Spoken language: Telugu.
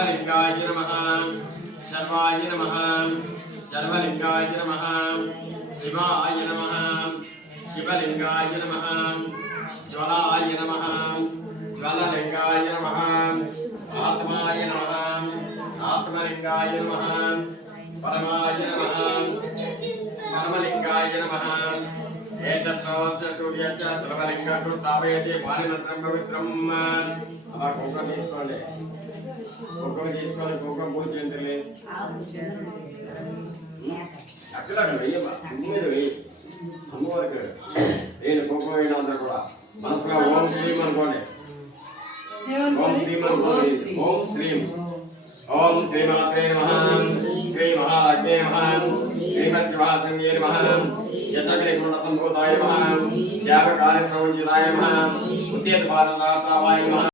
सर्वलिंगाय नमः सर्वाय नमः सर्वलिंगाय नमः शिवाय नमः शिवलिंगाय नमः ज्वलाय नमः ज्वललिंगाय नमः आत्माय नमः आत्मलिंगाय नमः परमाय नमः परमलिंगाय नमः एतत्तोऽस्य सर्वलिंगं स्थापयति पाणिमन्त्रं पवित्रम् అలా కుంకుమ తీసుకోండి కుంకుమ పూజ చేయండి అక్కడ వెయ్యమ్మా మీద వెయ్యి అమ్మవారికి నేను కుంకుమ వేయడం అందరూ కూడా మనసుగా ఓం శ్రీం అనుకోండి ఓం శ్రీం అనుకోండి ఓం శ్రీం ఓం శ్రీమాత్రే నమః శ్రీ మహాలక్ష్మీ నమః శ్రీమత్శివాసంగే నమః యతగ్నిగుణసంభూతాయ నమః దేవకార్యసంజితాయ నమః ఉద్యత భారతాయ నమః